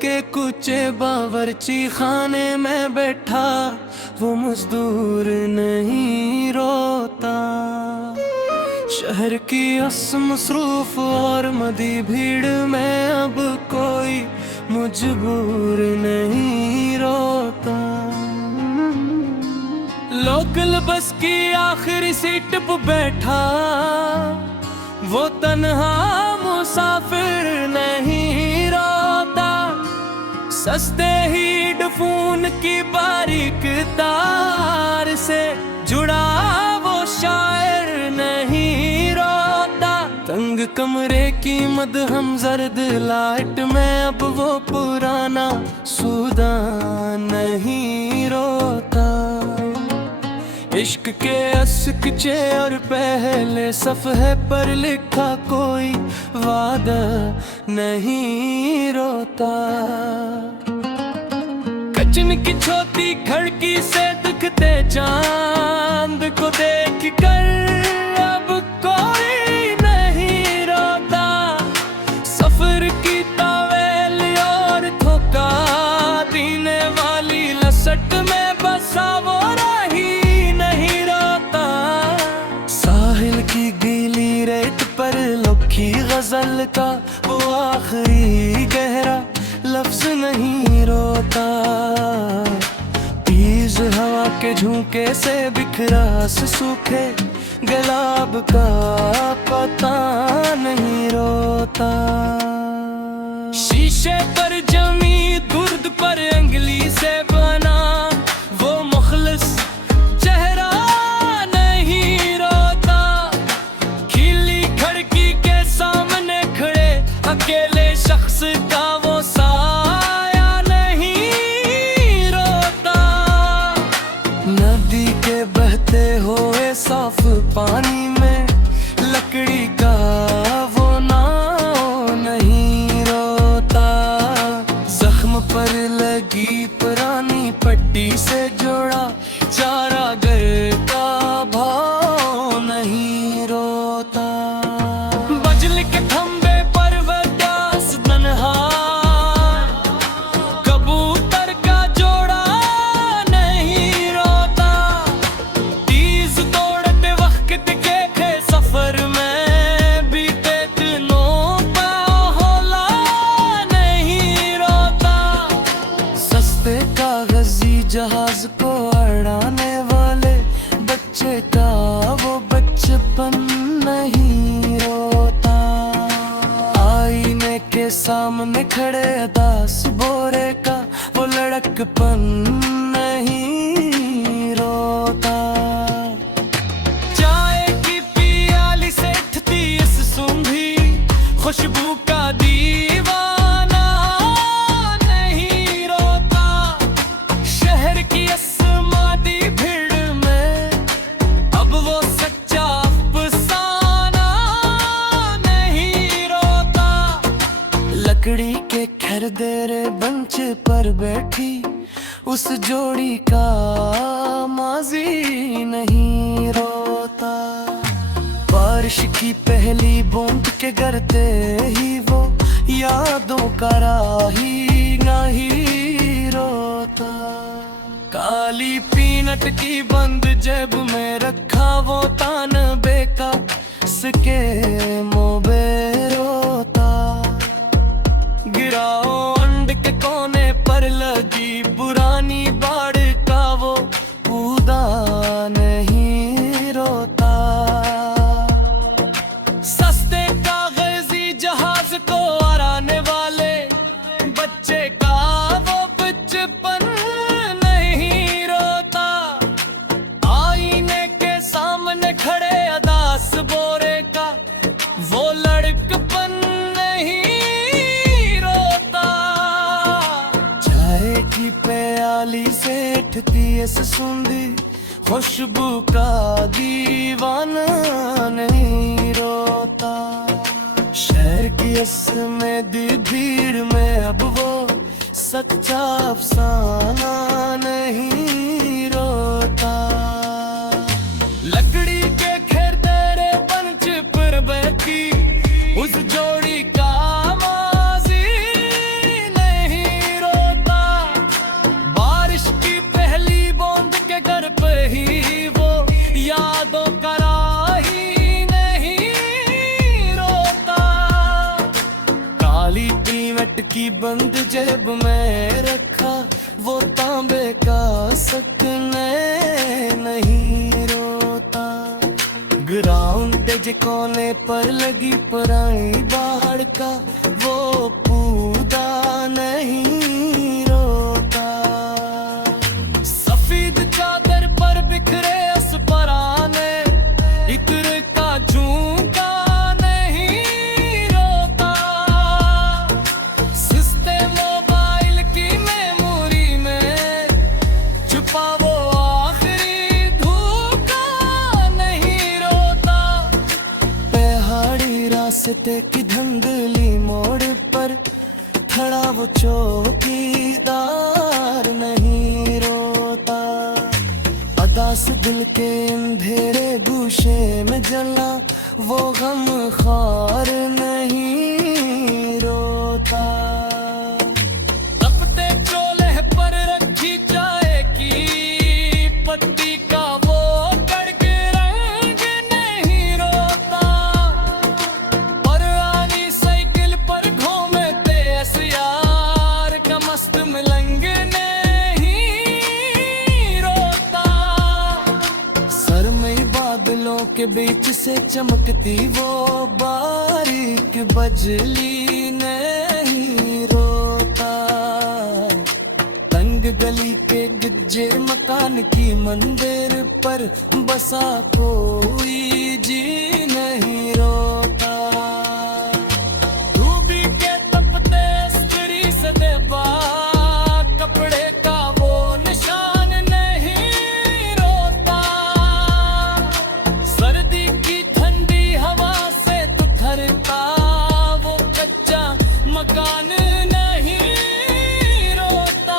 के कुचे बावर्ची खाने में बैठा वो मजदूर नहीं रोता। शहर की मसरूफ और मदी भीड़ में अब कोई मजबूर नहीं रोता। लोकल बस की आखिरी सीट पर बैठा वो तन्हा मुसाफिर नहीं रोता। सस्ते हेडफोन की बारीक तार से जुड़ा वो शायर नहीं रोता। तंग कमरे की मदहम जर्द लाइट में अब वो पुराना सूदा नहीं रोता। इश्क के अस्किचे और पहले सफ़हे पर लिखा कोई वादा नहीं रोता। कचन की छोटी खिड़की से दिखते चांद को देख कर अब कोई नहीं रोता। सफर की तावेल और धोखा देने वाली लसट में बसा वो राही नहीं रोता। साहिल की गीली रेत पर लुकी गजल का वो आखिरी गहरा लफ्ज नहीं रोता। तेज हवा के झोंके से बिखरा से सूखे गुलाब का पता नहीं रोता। शीशे पर जमी दुर्द पर अंगली से बना वो मुखलिस चेहरा नहीं रोता। खिली खिड़की के सामने खड़े अकेले शख्स का वो साया नहीं रोता। नदी के बहते हुए साफ पानी में लकड़ी का वो नाव नहीं रोता। जख्म पर लगी पुरानी पट्टी से जोड़ा चारागर का भाव नहीं रोता। बजली के खंबे पर वदास तन्हा कबूतर का जोड़ा नहीं रोता। तीज तोड़ते वक्त के सफर में बीते दिनों का हौला नहीं रोता। सस्ते कागजी जहाज को अड़ाने वाले बच्चे का वो बचपन नहीं रोता। आईने के सामने खड़े अदास बोरे का वो लड़कपन नहीं रोता। चाय की पियाली से उठती इस सूंघी खुशबू का दीवाना नहीं रोता। शहर की असमादी भीड़ में अब वो सच्चा अफसाना नहीं रोता। लकड़ी के खरदेरे बंच पर बैठी उस जोड़ी का माजी नहीं रोता। बारिश की पहली बूंद के गिरते ही वो यादों का राही नहीं रोता। काली पीनट की बंद जेब में रखा वो तानबे का सके मोबे रोता। गिराओ अंड के कोने पर लगी पुरानी बाड़ का वो कूदा नहीं रोता। सस्ते कागजी जहाज को आराने वाले बच्चे का वो बचपन नहीं रोता। आईने के सामने खड़े अदास बोरे का वो लड़कपन नहीं रोता। चाय की प्याली से उठती इस सूंधी खुशबू का दीवाना नहीं रोता। शहर की असमें भीड़ में अब वो सच्चा अफसाना नहीं रोता। लकड़ी के खरदरे पंच पर बैठी उस जोड़ी का माजी नहीं की बंद जेब में रखा, वो तांबे का सकने नहीं रोता। ग्राउंड जे कोने पर लगी पुरानी बाढ़ का, वो पूदा नहीं रोता। सफेद चादर पर बिखरे असपराने, इत्र का झूका नहीं रोता। सिस्ते मोबाइल की मेमोरी में छुपा वो आखिरी धोखा नहीं रोता। पहाड़ी रास्ते की धुंधली मोड़ पर खड़ा वो चौकीदार नहीं रोता। अदास दिल के अंधेरे गूशे में जला, वो गम खार नहीं रोता। तपते चोले पर रखी चाय की पत्ती का वो कड़क रंग नहीं रोता। पुरानी साइकिल पर घूमे तेज यार का मस्त मलंग नहीं रोता। सर में बादलों के बीच से चमकती वो बारीक बजली नहीं रोता। तंग गली के गिज्जे मकान की मंदिर पर बसा कोई जी नहीं रोता। धूबी के तपते स्त्री से देबा कपड़े का वो निशान नहीं रोता। सर्दी की ठंडी हवा से तू थरता, वो कच्चा मकान नहीं रोता।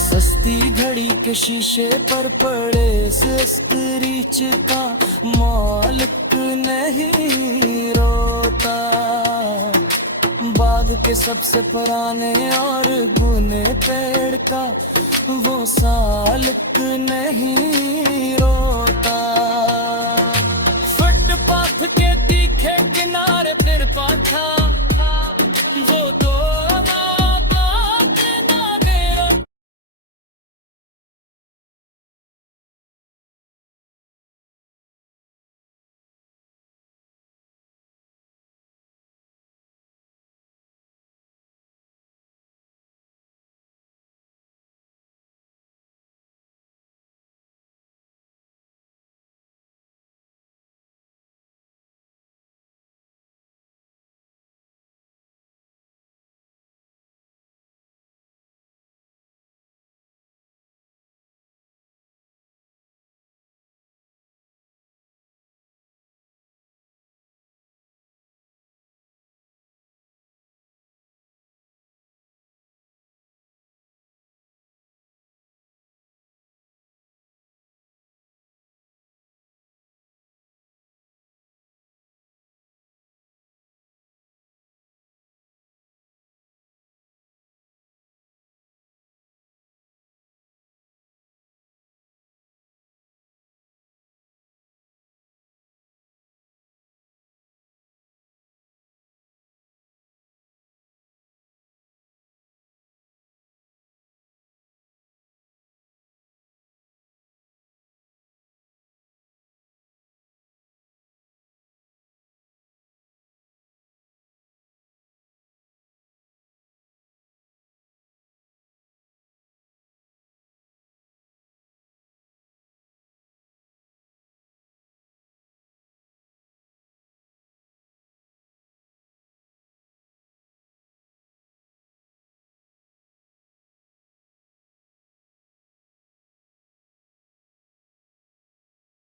सस्ती घड़ी के शीशे पर पड़े स्क्रीच का मालिक नहीं रोता। बाग के सबसे पुराने और गुने पेड़ का वो सालिक नहीं रोता। फुटपाथ के तीखे किनारे फिर पाथा